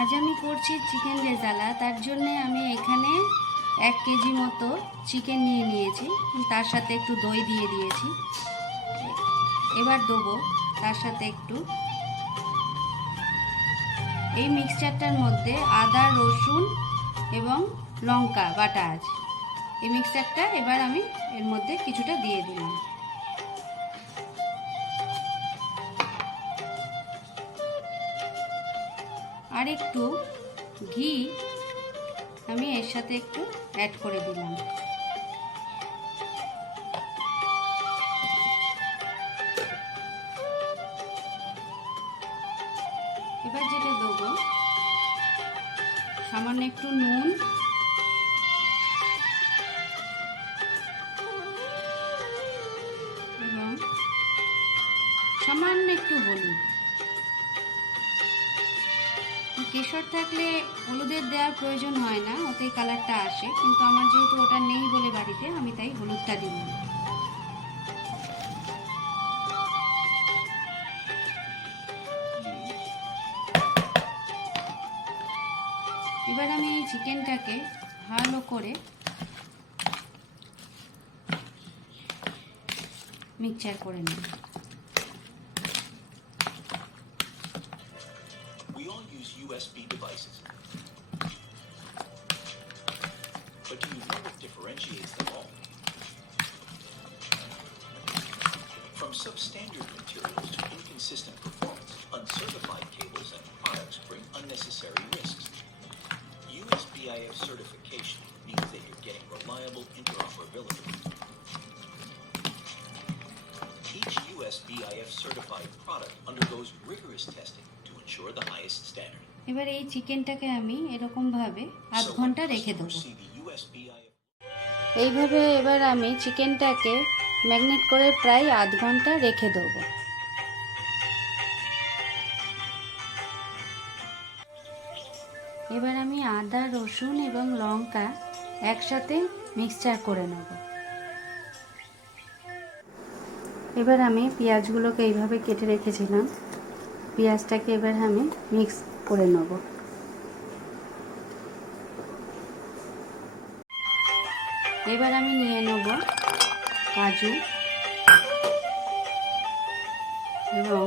আজ আমি করছি চিকেন রেজালা, তার জন্য আমি এখানে এক কেজি মতো চিকেন নিয়ে নিয়েছি, তার সাথে একটু দই দিয়ে দিয়েছি। এবার দেবো, তার সাথে একটু। এই মিক্সচারটার মধ্যে আদা, রসুন এবং লঙ্কা বাটা আছে। এই মিক্সচারটা এবার আমি এর মধ্যে কিছুটা দিয়ে দিলাম। আর একটু ঘি আমি এর সাথে একটু অ্যাড করে দিলাম। এবার যেটা দেবো, সামান্য একটু নুন। এবং সামান্য একটু হলুদ। কেশর থাকলে হলুদের দেওয়ার প্রয়োজন হয় না, ওতেই কালারটা আসে। কিন্তু আমার যেহেতু ওটা নেই বলে বাড়িতে, আমি তাই হলুদটা দিলাম এবার আমি এই চিকেনটাকে ভালো করে মিক্সচার করে নেব USB devices. But do you know what differentiates them all? From substandard materials to inconsistent performance, uncertified cables and products bring unnecessary risks. USBIF certification means that you're getting reliable interoperability. Each USBIF certified product undergoes rigorous testing to ensure the highest standard. এবার এই চিকেনটাকে আমি এরকমভাবে আধ ঘণ্টা রেখে দেবো। এইভাবে এবার আমি চিকেনটাকে ম্যাগনেট করে প্রায় আধ ঘণ্টা রেখে দেবো। এবার আমি আদা রসুন এবং লঙ্কা একসাথে মিক্সচার করে নেব। এবার আমি পেঁয়াজগুলোকে এইভাবে কেটে রেখেছিলাম। পেঁয়াজটাকে এবার আমি মিক্স করে নেব। এবার আমি নিয়ে নেব কাজু এবং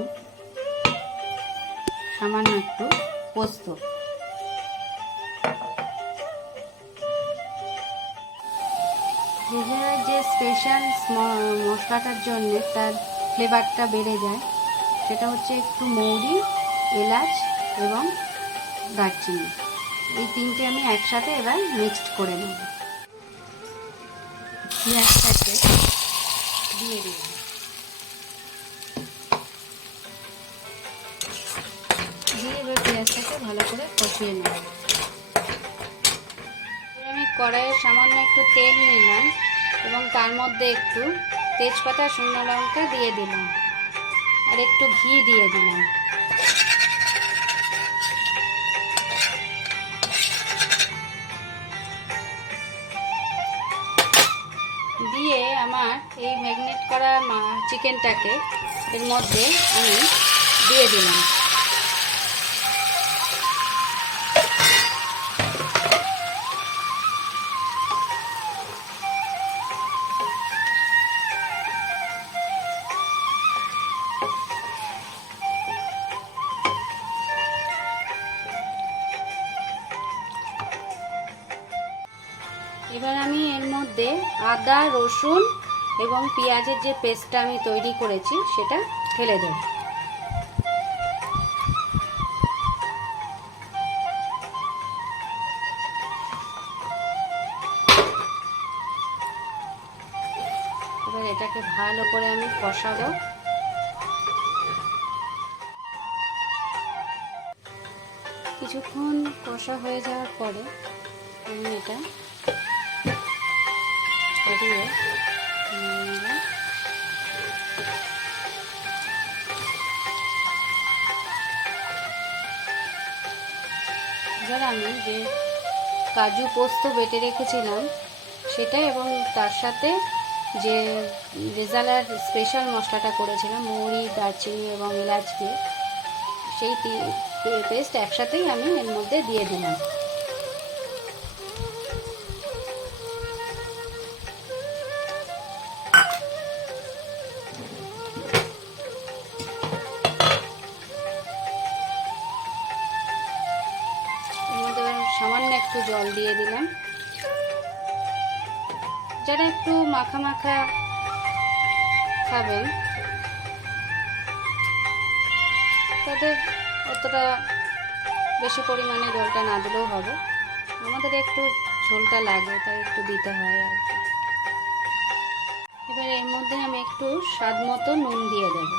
সামান্য একটু পোস্ত। যে স্পেশাল মশলাটার জন্য তার ফ্লেভারটা বেড়ে যায়, সেটা হচ্ছে একটু মৌরি, এলাচ এবং দারচিনি। এই তিনটে আমি একসাথে এবার মিক্সড করে নেব। পেঁয়াজটাকে দিয়ে দিই পেঁয়াজটাকে ভালো করে কষিয়ে নেব। আমি কড়াইয়ে সামান্য একটু তেল নিলাম এবং তার মধ্যে একটু তেজপাতা, শুকনো লঙ্কা দিয়ে দিলাম। আর একটু ঘি দিয়ে দিলাম। আমার এই ম্যাগনেট করা চিকেনটাকে এর মধ্যে আমি দিয়ে দিলাম। এবার আমি এর মধ্যে আদা, রসুন এবং পেঁয়াজের যে পেস্টটা আমি তৈরি করেছি, সেটা ফেলে দেব। এবার এটাকে ভালো করে আমি কষাবো। কিছুক্ষণ কষা হয়ে যাওয়ার পরে আমি এটা সরিয়ে আমি যে কাজু পোস্ত বেটে রেখেছিলাম, সেটা এবং তার সাথে যে রেজালার স্পেশাল মশলাটা করেছিলাম, মৌরি, দারচিনি এবং এলাচ দিয়ে, সেই পেস্ট একসাথেই আমি এর মধ্যে দিয়ে দিলাম। জল দিয়ে দিলাম। যারা একটু মাখা মাখা খাবেন, তাদের অতটা বেশি পরিমাণে জলটা না দিলেও হবে। আমাদের একটু ঝোলটা লাগে, তাই একটু দিতে হয় আর কি। এবার এর মধ্যে আমি একটু স্বাদ মতো নুন দিয়ে দেব।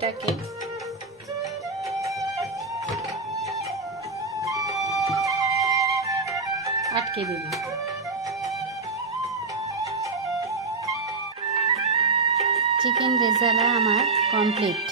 এটাকে আটকে দিব চিকেন রেজালা আমার কমপ্লিট